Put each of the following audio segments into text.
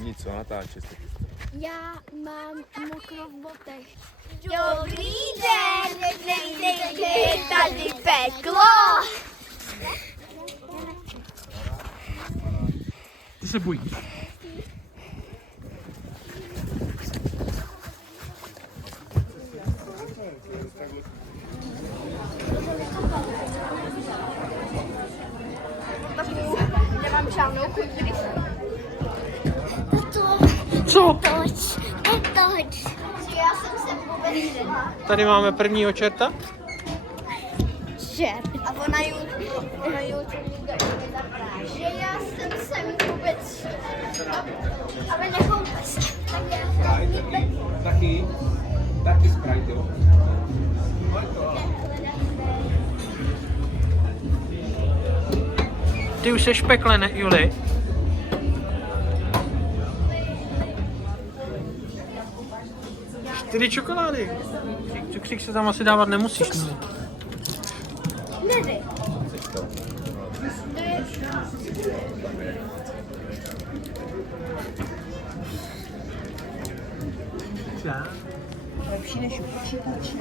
Nic, co natáčet. Já mám mokro v botech. Dobrý den, vítejte, tady peklo. Ty se bojíš. Nemám žádnou chuť. Co? Netoč. Já jsem se vůbec nedala. Tady máme prvního čerta. A ona YouTube nikdo jiný zabrá. Že já jsem sem vůbec aby nekoupe se. Taky Sprite, jo. Ty už seš pekle, ne, Juli? Čtyři čokolády. Cukřík se tam asi dávat nemusíš. Ne? Nevím.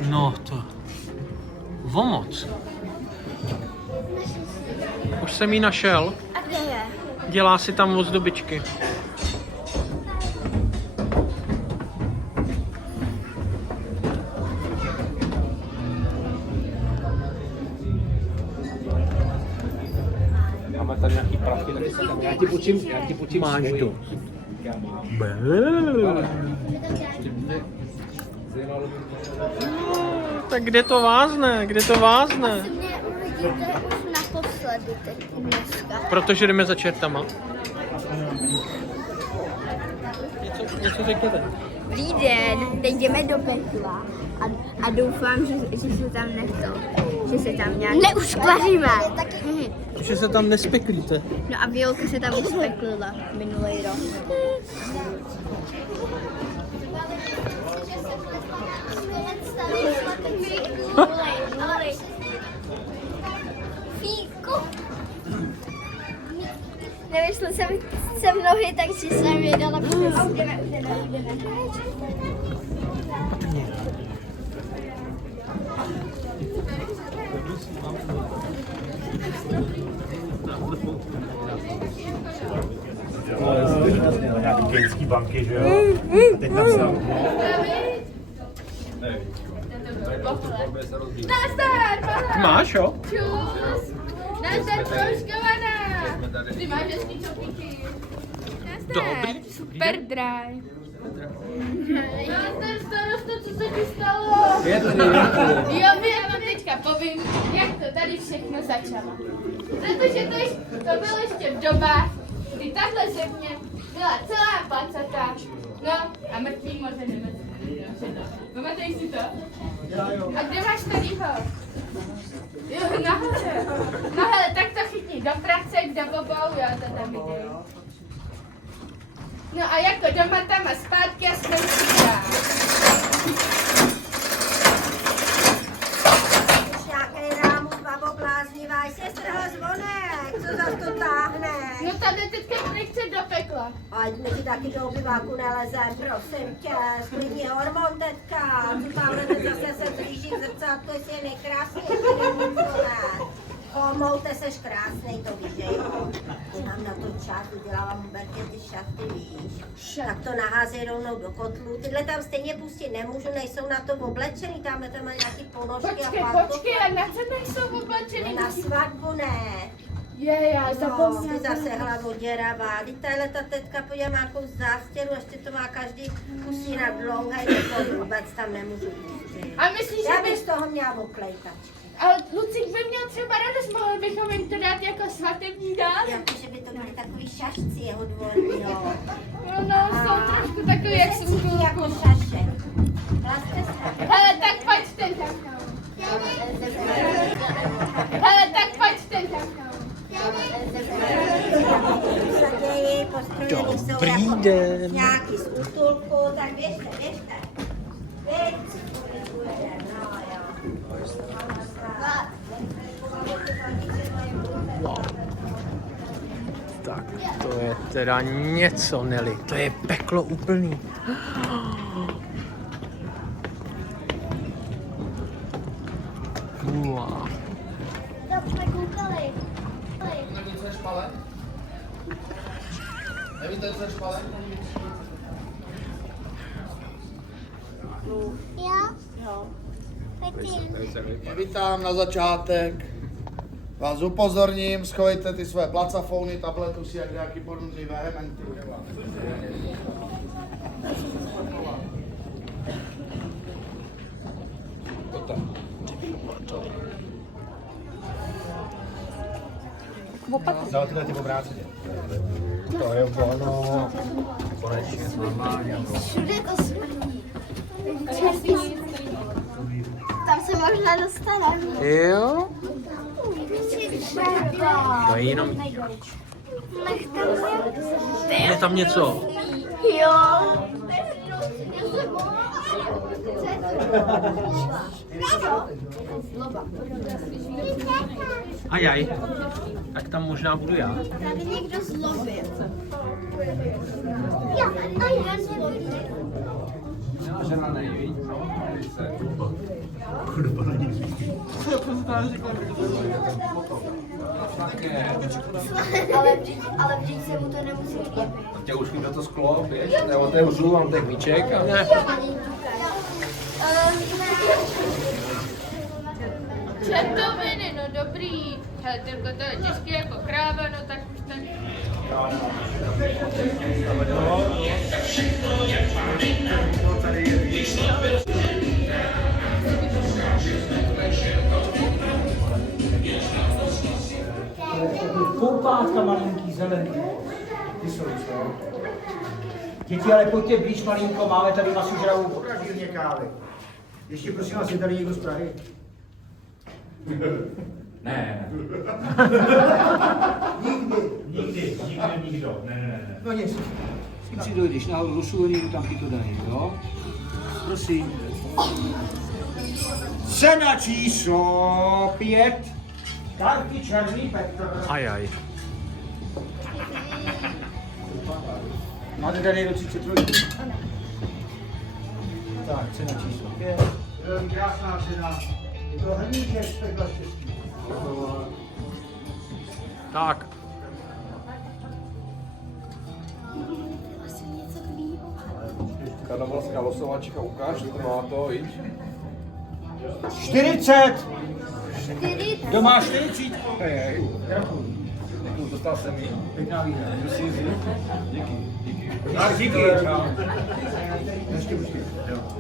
No to. Vomoc. Už jsem ji našel. A kde je? Dělá si tam ozdobičky. Máme tady nějaký prachy, taky se tam. Já ti počím. Máš to. Já mám. Tak kde to vázne? Kde to vázne? Mě uvidíte už naposledy teď dneska. Protože jdeme za čertama. Něco řekněte. Dobrý den, teď jdeme do pekla a doufám, že se tam že se tam nějak neuškvaříme. Že se tam nespeklíte. No a Violka se tam uspeklila minulý rok. Nevyšly se nohy, takže jsem vědala, že jdeme. Nějaký keňský banky, že jo? A teď tam stál. Ty máš, jo? Čus! Nazdar, proužkovaná! Ty máš hezký čopíky. Dobrý. Super dry. Nazdar, starosto, co se ti stalo? Jo, já vám teďka povím, jak to tady všechno začalo. Protože to bylo ještě v dobách, kdy tahle země byla celá placatá, no a mrtvý moře nemrtvý. Pamatuješ si to? A kde máš tadyho? Jo, nahoře. No hele, tak to chytni do práce, k dobobou, jo, to tam jde. No a jako doma tam a zpátky a jsme už dál. Nějaký rámus, babo bláznivá, se strhl zvonek, co zas to táhne? No tady teďka nechce do pekla. Ať mi ti taky do obyváku nelezem, prosím tě, sklidni hormon, teďka, co tamhle zase se blíží k zrcátku, jestli je nejkrásnější, nebo to ne. Homoute, seš krásnej, to víš, že jo? Nemám na to čas, udělávám Hubertě ty šaty, víš? Tak to naházej rovnou do kotlu, tyhle tam stejně pustit nemůžu, nejsou na to oblečený, tamhle tam mají nějaký ponožky a pantofle. Počkej, a na co nejsou oblečený? Na svatbu ne. Já No, zapomněla. ty zase hlavoděravá. Teď tahle ta tetka podívá má nějakou zástěru, ještě to má každý kusí na dlouhé, to vůbec tam nemůžu pustit. A myslíš, Já že bych by... z toho měla oklejtačky. Ale Lucík by měl třeba radost, mohli bychom jim to dát jako svatební dár? Jako, že by to byly takový šašci jeho dvorní, jo. No, jsou trošku takový, jak jsem Cítí jako šašek. Láste se. Hele, tak pojď ten taknou. Hele, tak pojď ten taknou. Saději, postrojený jsou Dobrý jako den. nějaký z útulku, tak běžte. Běž. No, jo. Tak to je teda něco, Nelly. To je peklo úplný. Wow. Tam jsme koukali. Jo? Vítám na začátek. Vás upozorním, schovejte ty své placafony, tabletusy jak nějaký podnutý vehementy. Dal tyhle ty obráceně. To je ono. Konečně normálně. Všude to smrdí. Tam se možná dostaneme. Jo? To je jenom... Nech tam Je tam něco. Jo. Ajaj. Tak tam možná budu já. Tady někdo zlobil. Já, a já zlobil. Žena nejvíc. Ale vždyť se mu to nemusí líbit. Tě už do to sklo, víš? Neotevřu, mám ten míček a... Ne. Čertoviny, no dobrý. Hele, tylko to je těžké jako kráva, no tak už tak... Koupátka malinký, zelený. Ty jsou, co? Děti, ale pojďte blíž malinko, máme tady masu žravou podradilně kávy. Ještě prosím vás, je tady někdo z Prahy? Ne. Nikdy, nikdo. Ne. No nic. S kým si dojdeš nahoru do suveníru, tam ti to dají, jo? Prosím. Cena číslo 5. Karty černý Petr. Ajaj. Máte tady do 33. Tak, cena číslo 5. Velmi krásná cena. Je to hrník, z pekla štěstí. Tak. Asi něco tvýho. Karnavarská losovačka, ukáž, to má to, víš? 40! Kdo má 40? Hej. Gratuluju. Děkuju, dostal jsem jí. Pěkná výhra. Díky. Tak, díky. Ještě počkej.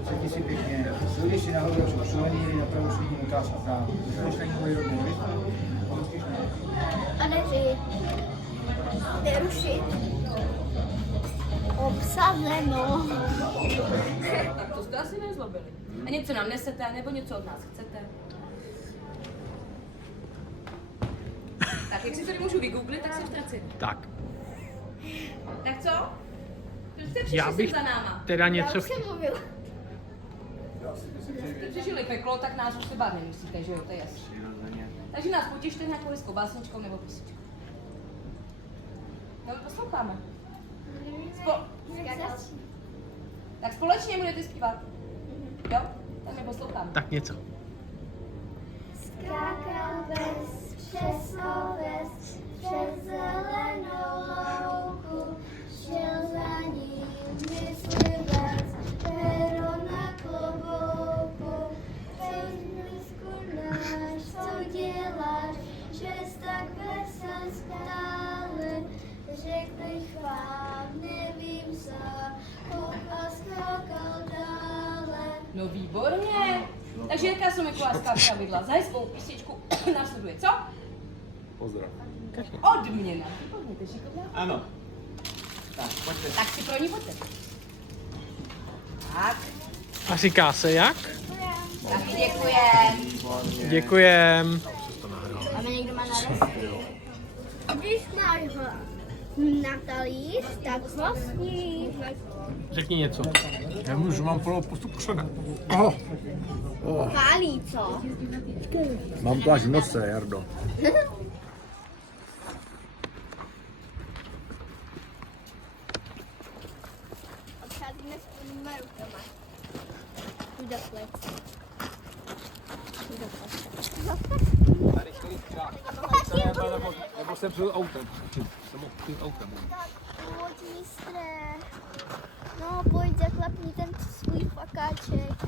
Sedni si pěkně. Dojdeš si nahoru do suveníry, napravo svítní ukáž a právo. Počkej moji rodinu, víš? A neři. Nerušit. Obsazeno. Tak to jste asi nezlobili. A něco nám nesete, nebo něco od nás chcete? Tak, jak si tady můžu vygooglit, tak jsem ztracený. Tak. Tak co? Proč jste přišli Já bych sem za náma? teda něco... Jsem mluvil. Jste přežili peklo, tak nás už se bát nemusíte, že jo, to je jasný. Takže nás potěšte nějakou hezkou básničkou nebo písničkou. No, posloucháme. Tak společně budete zpívat. Jo? Tak my posloucháme. Tak něco. Skákal bez přes oves, přes zelenou louku, šel za ním myslivec, pero na klobouku. Hej, blízku náš, co děláš, že jsi tak vesel stále, řekli chvál, nevím sám, a skákal dále. No výborně. Takže jaká jsou mikulášská pravidla? Za hezkou písničku následuje co? Pozdrav. Odměna. Výborně, to je šikovná. Ano. Tak, pojďte. Tak si pro ní pojďte. Tak. A říká se jak? Taky děkujem. Děkujem. A mě někdo má narosty. Když máš na talíř, tak vlastně. Řekni něco. Nemůžu, mám postup předem. Pálí, co? Mám to až v nose, Jardo. Dvěma rukama. Jdu do plec. Tady stojí nebo jsem přijel autem. Jsem mohl přijít autem. Tak, pojď, mistře. No, pojď, zaklapni ten svůj fakáček.